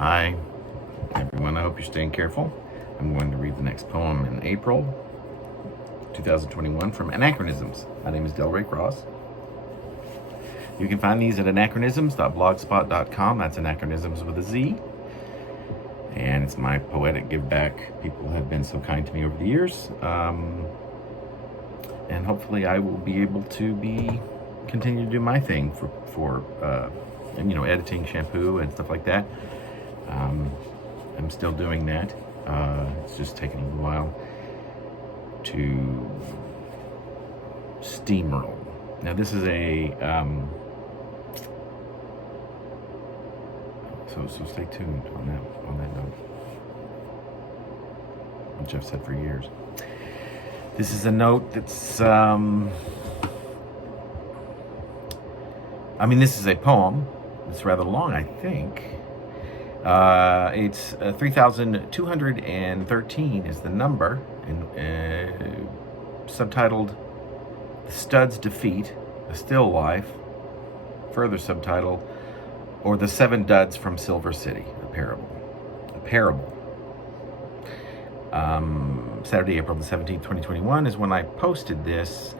Hi, everyone. I hope you're staying careful. I'm going to read the next poem in April 2021 from Anachronisms. My name is Delray Cross. You can find these at anachronisms.blogspot.com. That's anachronisms with a Z. And it's my poetic give back. People have been so kind to me over the years. And hopefully I will be able to continue to do my thing for editing shampoo and stuff like that. I'm still doing that. It's just taken a little while to steamroll. Now this is a so stay tuned on that note, which I've said for years. This is a note that's this is a poem. It's rather long, I think. It's 3,213 is the number, and subtitled "The Stud's Defeat: A Still Life." Further subtitle, "Or the Seven Duds from Silver City: A Parable." Saturday, April the 17th, 2021 is when I posted this.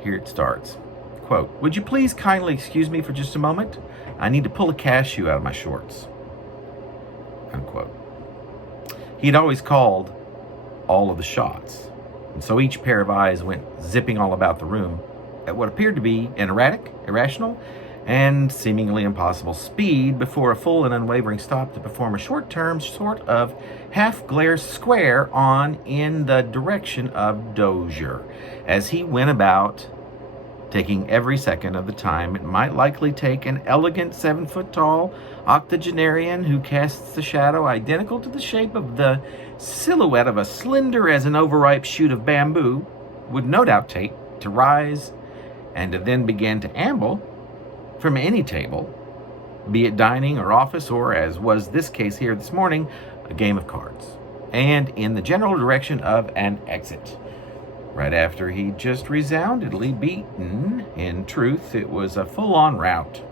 Here it starts. Quote, "Would you please kindly excuse me for just a moment? I need to pull a cashew out of my shorts." Unquote. He had always called all of the shots, and so each pair of eyes went zipping all about the room at what appeared to be an erratic, irrational, and seemingly impossible speed before a full and unwavering stop to perform a short-term sort of half-glare square on in the direction of Dozier as he went about, taking every second of the time it might likely take an elegant 7-foot-tall octogenarian who casts the shadow identical to the shape of the silhouette of a slender as an overripe shoot of bamboo would no doubt take to rise and to then begin to amble from any table, be it dining or office or, as was this case here this morning, a game of cards, and in the general direction of an exit. Right after he'd just resoundingly beaten, in truth, it was a full-on rout.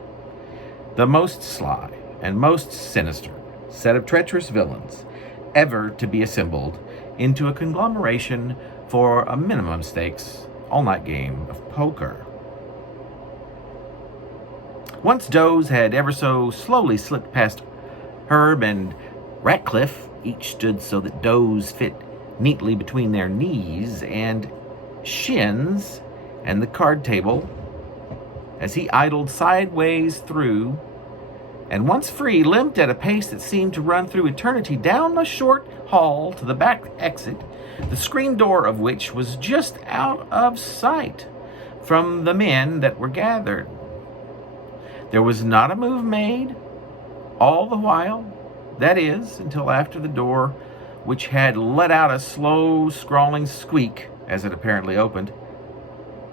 The most sly and most sinister set of treacherous villains ever to be assembled into a conglomeration for a minimum stakes all-night game of poker. Once Doze had ever so slowly slipped past Herb and Ratcliffe, each stood so that Doze fit neatly between their knees and shins and the card table as he idled sideways through, and once free, limped at a pace that seemed to run through eternity down the short hall to the back exit, the screen door of which was just out of sight from the men that were gathered. There was not a move made all the while, that is, until after the door, which had let out a slow, scrawling squeak as it apparently opened,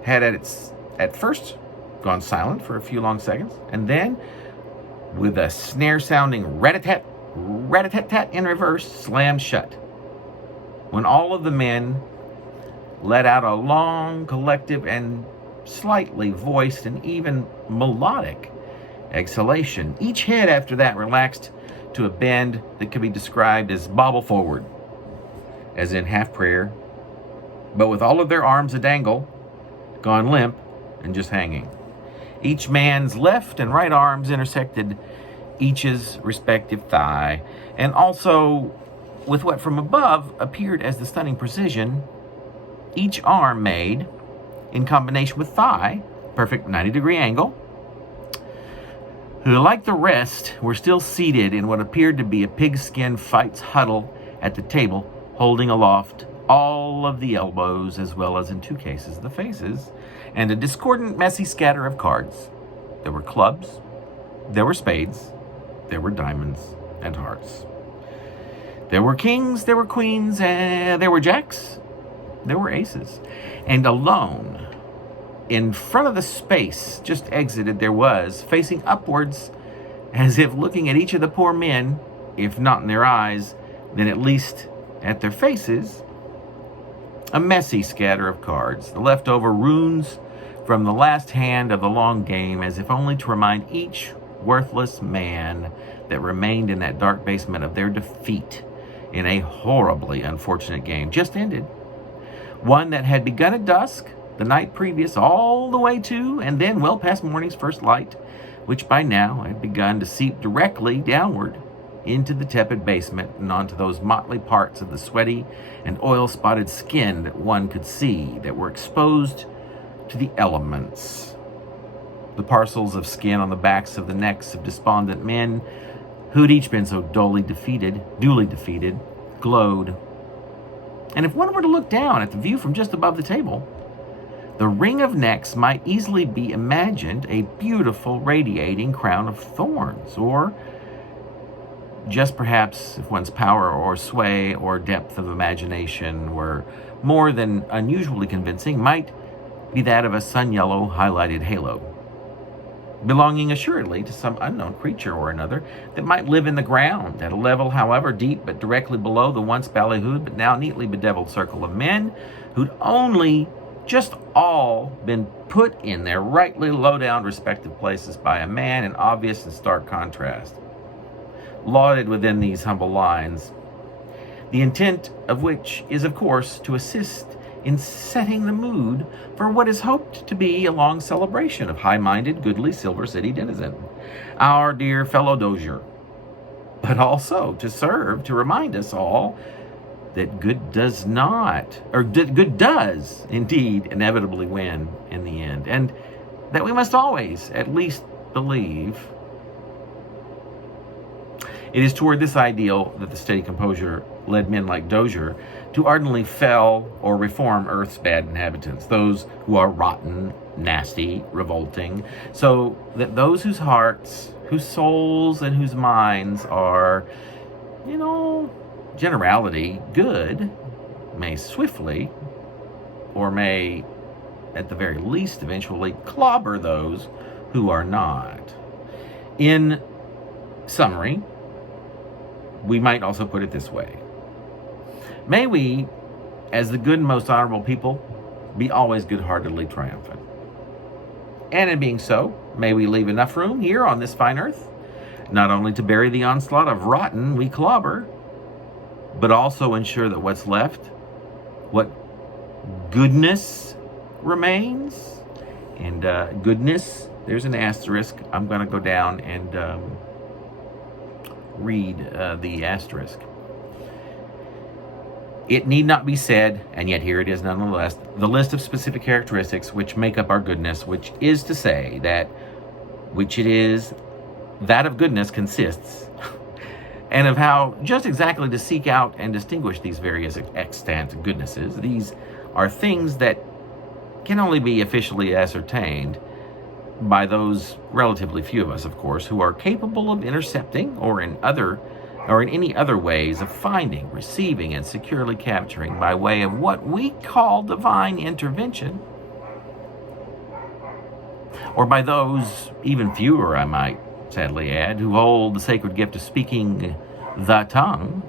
had at first gone silent for a few long seconds, and then, with a snare-sounding rat-a-tat, rat-a-tat-tat in reverse, slammed shut, when all of the men let out a long, collective, and slightly voiced and even melodic exhalation. Each head after that relaxed to a bend that could be described as bobble forward, as in half prayer, but with all of their arms a dangle, gone limp, and just hanging. Each man's left and right arms intersected each's respective thigh, and also with what from above appeared as the stunning precision each arm made, in combination with thigh, perfect 90-degree angle, who, like the rest, were still seated in what appeared to be a pigskin fight's huddle at the table, holding aloft all of the elbows, as well as, in two cases, the faces, and a discordant, messy scatter of cards. There were clubs, there were spades, there were diamonds and hearts. There were kings, there were queens, there were jacks, there were aces. And alone, in front of the space just exited, there was, facing upwards, as if looking at each of the poor men, if not in their eyes, then at least at their faces, a messy scatter of cards, the leftover runes from the last hand of the long game, as if only to remind each worthless man that remained in that dark basement of their defeat in a horribly unfortunate game just ended. One that had begun at dusk the night previous all the way to and then well past morning's first light, which by now had begun to seep directly downward into the tepid basement and onto those motley parts of the sweaty and oil-spotted skin that one could see that were exposed to the elements. The parcels of skin on the backs of the necks of despondent men who'd each been so duly defeated, glowed. And if one were to look down at the view from just above the table, the ring of necks might easily be imagined a beautiful radiating crown of thorns, or just perhaps, if one's power or sway or depth of imagination were more than unusually convincing, might be that of a sun-yellow highlighted halo, belonging assuredly to some unknown creature or another that might live in the ground at a level however deep but directly below the once ballyhooed but now neatly bedeviled circle of men who'd only just all been put in their rightly low-down respective places by a man in obvious and stark contrast. Lauded within these humble lines, the intent of which is, of course, to assist in setting the mood for what is hoped to be a long celebration of high-minded, goodly Silver City denizen, our dear fellow Dozier, but also to serve to remind us all that good does indeed inevitably win in the end, and that we must always at least believe. It is toward this ideal that the steady composure led men like Dozier to ardently fell or reform Earth's bad inhabitants, those who are rotten, nasty, revolting, so that those whose hearts, whose souls, and whose minds are, generality good, may swiftly, or may, at the very least, eventually clobber those who are not. In summary, we might also put it this way. May we, as the good and most honorable people, be always good-heartedly triumphant. And in being so, may we leave enough room here on this fine earth, not only to bury the onslaught of rotten we clobber, but also ensure that what's left, what goodness remains, and goodness, there's an asterisk. I'm going to go down and read the asterisk. It need not be said, and yet here it is nonetheless, the list of specific characteristics which make up our goodness, which is to say that that of goodness consists, and of how just exactly to seek out and distinguish these various extant goodnesses. These are things that can only be officially ascertained by those relatively few of us, of course, who are capable of intercepting or in any other ways of finding, receiving, and securely capturing by way of what we call divine intervention, or by those even fewer, I might sadly add, who hold the sacred gift of speaking the tongue,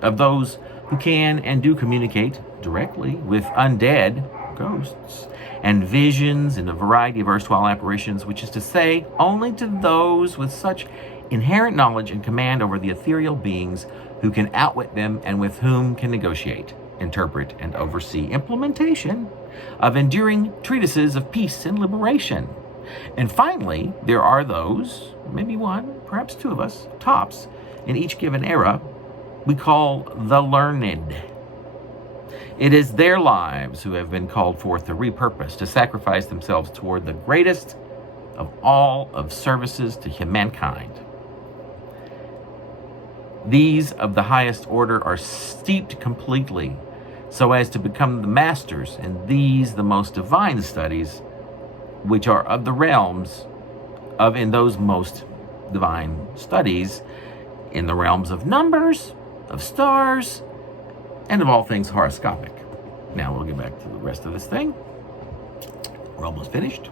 of those who can and do communicate directly with undead ghosts and visions in a variety of erstwhile apparitions, which is to say, only to those with such inherent knowledge and command over the ethereal beings who can outwit them and with whom can negotiate, interpret, and oversee implementation of enduring treatises of peace and liberation. And finally, there are those, maybe one, perhaps two of us, tops, in each given era, we call the learned. It is their lives who have been called forth to repurpose, to sacrifice themselves toward the greatest of all of services to humankind. These of the highest order are steeped completely so as to become the masters in these the most divine studies, which are of the realms of, in those most divine studies, in the realms of numbers, of stars, and of all things horoscopic. Now we'll get back to the rest of this thing. We're almost finished.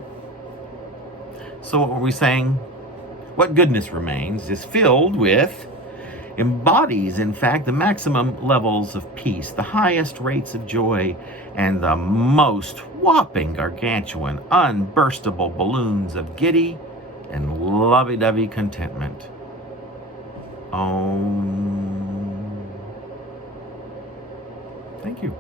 So what were we saying? What goodness remains is filled with, embodies, in fact, the maximum levels of peace, the highest rates of joy, and the most whopping, gargantuan, unburstable balloons of giddy and lovey-dovey contentment. Om. Thank you.